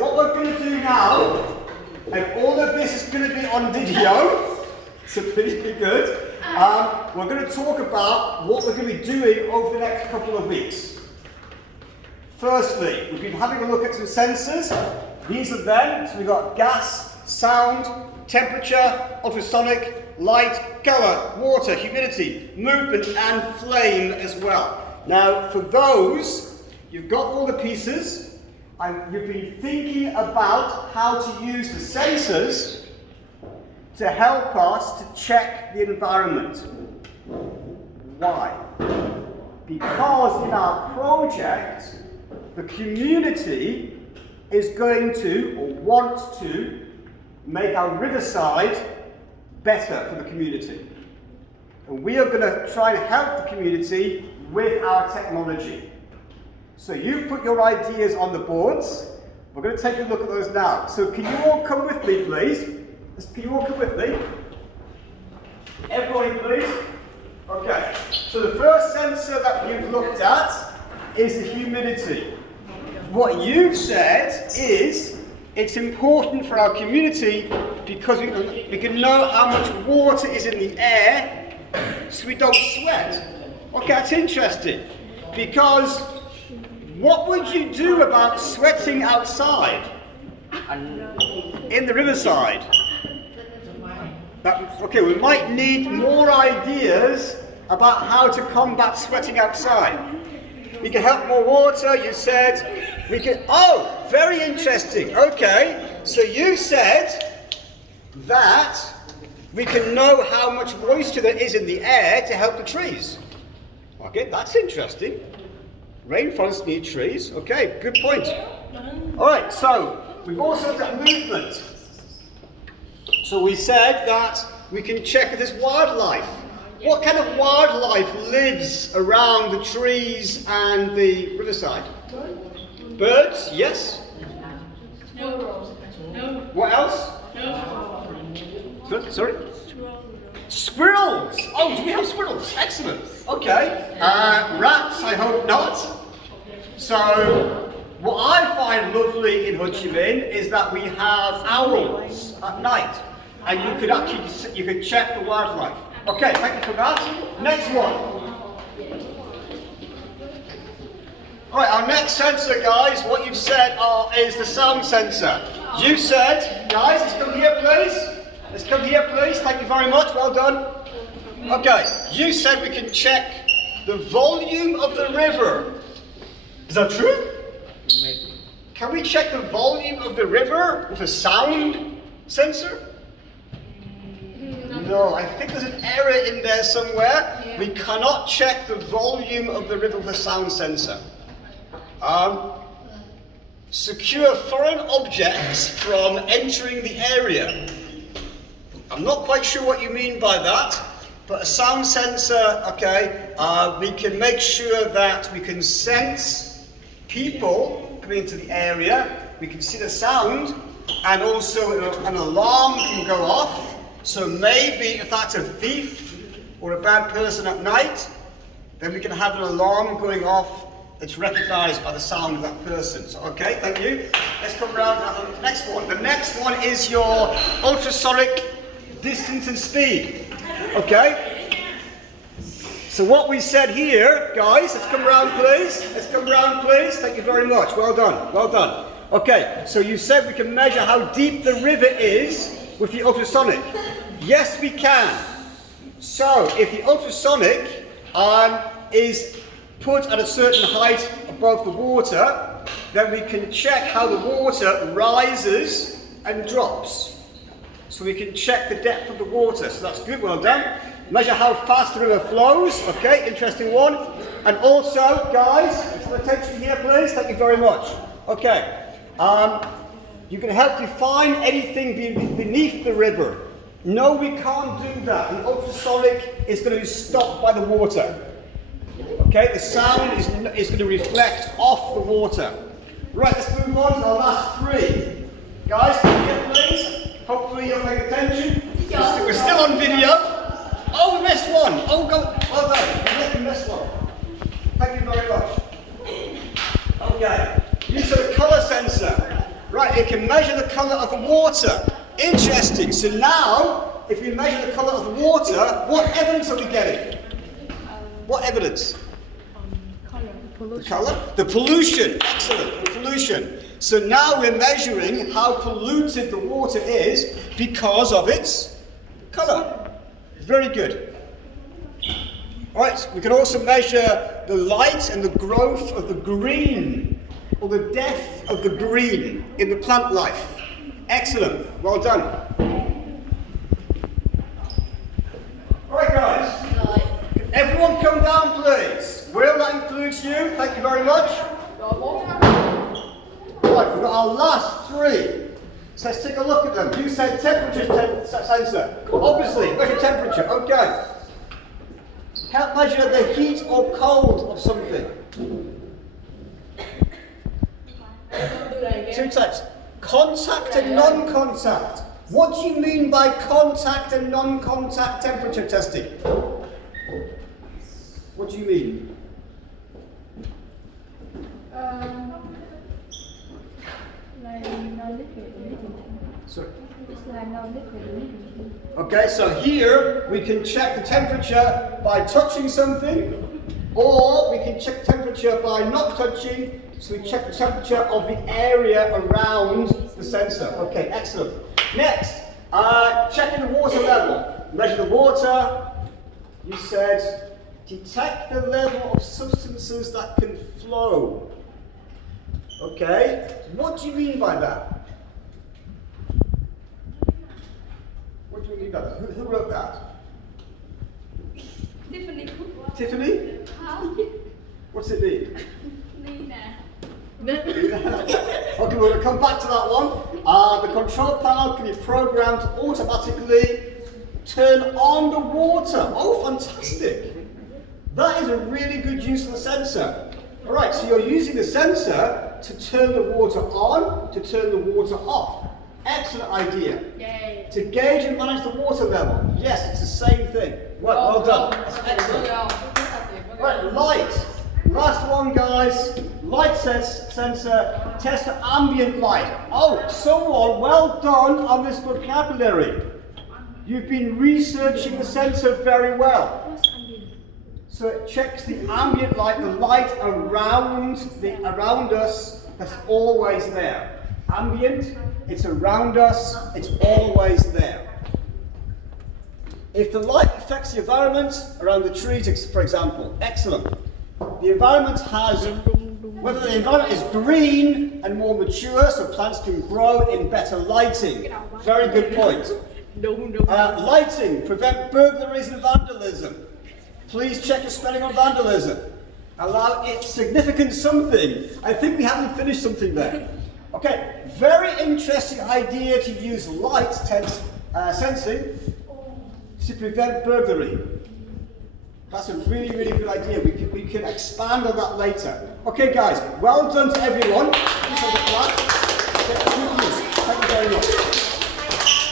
what we're going to do now, and all of this is going to be on video, so please be good. We're going to talk about what we're going to be doing over the next couple of weeks. Firstly, we've been having a look at some sensors. These are them. So we've got gas, sound, temperature, ultrasonic, light, colour, water, humidity, movement, and flame as well. Now, for those, you've got all the pieces, and you've been thinking about how to use the sensors to help us to check the environment. Why? Because in our project, the community is going to, or wants to, make our Riverside better for the community. And we are going to try and help the community with our technology. So you put your ideas on the boards. We're going to take a look at those now. So can you all come with me, please? Can you all come with me? Everybody, please. Okay. So the first sensor that we've looked at is the humidity. What you've said is it's important for our community because we can know how much water is in the air so we don't sweat. Okay, that's interesting. Because what would you do about sweating outside in the Riverside? Okay, we might need more ideas about how to combat sweating outside. We can help more water, you said. We can, oh, very interesting. Okay, so you said that we can know how much moisture there is in the air to help the trees. Okay, that's interesting. Rainforests need trees. Okay, good point. All right, so we've also looked at movement. So we said that we can check if there's wildlife. What kind of wildlife lives around the trees and the Riverside? Birds, yes. No. What else? No. Sorry? Squirrels! Oh, do we have squirrels? Excellent. Okay. Rats, I hope not. So, what I find lovely in Ho Chi Minh is that we have owls at night. And you could check the wildlife. Okay, thank you for that. Next one. Alright, our next sensor, guys, what you've said is the sound sensor. You said, guys, let's come here, please. Let's come here, please. Thank you very much. Well done. Okay, you said we can check the volume of the river. Is that true? Maybe. Can we check the volume of the river with a sound sensor? No, I think there's an error in there somewhere. Yeah. We cannot check the volume of the river with a sound sensor. Secure foreign objects from entering the area. I'm not quite sure what you mean by that, but a sound sensor, okay, we can make sure that we can sense people coming into the area, we can see the sound, and also an alarm can go off. So maybe if that's a thief or a bad person at night, then we can have an alarm going off that's recognized by the sound of that person. So, okay, thank you. Let's come around to the next one. The next one is your ultrasonic distance and speed. Okay? So what we said here, guys, let's come around please. Let's come around please. Thank you very much. Well done. Well done. Okay, so you said we can measure how deep the river is with the ultrasonic. Yes, we can. So, if the ultrasonic is put at a certain height above the water, then we can check how the water rises and drops. So we can check the depth of the water. So that's good, well done. Measure how fast the river flows. Okay, interesting one. And also, guys, some attention here, please. Thank you very much. Okay. You can help define anything beneath the river. No, we can't do that. The ultrasonic is going to be stopped by the water. Okay, the sound is going to reflect off the water. Right, let's move on to the last three. Guys, come here, please. Hopefully you're paying attention. We're still on video. Oh, we missed one. Oh, go. Well done. We missed one. Thank you very much. Okay. Use of a colour sensor. Right. Right, it can measure the colour of the water. Interesting. So now, if we measure the colour of the water, what evidence are we getting? What evidence? The colour? The pollution. Excellent. The pollution. So now we're measuring how polluted the water is because of its colour. Very good. Alright, we can also measure the light and the growth of the green, or the death of the green in the plant life. Excellent. Well done. Alright guys, can everyone come down please? Will, that includes you. Thank you very much. Right, we've got our last three. So let's take a look at them. You said temperature sensor. Obviously, measure temperature. Okay. Help measure the heat or cold of something. Two types. Contact and non-contact. What do you mean by contact and non-contact temperature testing? What do you mean? Like no liquid. Sorry. It's like no liquid. Okay, so here we can check the temperature by touching something, or we can check the temperature by not touching, so we check the temperature of the area around the sensor. Okay, excellent. Next, checking the water level. Measure the water. You said detect the level of substances that can flow. Okay, what do you mean by that? What do you mean by that? Who wrote that? Tiffany. Tiffany? What's it mean? Lena. Okay, we're going to come back to that one. The control panel can be programmed to automatically turn on the water. Oh, fantastic. That is a really good use of the sensor. Alright, so you're using the sensor to turn the water on, to turn the water off. Excellent idea. Yay. To gauge and manage the water level. Yes, it's the same thing. Well done. That's excellent. Right, light. Last one, guys. Light sensor. Test for ambient light. Oh, someone well done on this vocabulary. You've been researching the sensor very well. So it checks the ambient light, the light around us that's always there. Ambient, it's around us, it's always there. If the light affects the environment around the trees, for example, excellent. The environment has, whether the environment is green and more mature so plants can grow in better lighting. Very good point. Lighting, prevent burglaries and vandalism. Please check your spelling on vandalism. Allow it significant something. I think we haven't finished something there. Okay, very interesting idea to use light sensing to prevent burglary. That's a really, really good idea. We can expand on that later. Okay, guys, well done to everyone. Thank you very much.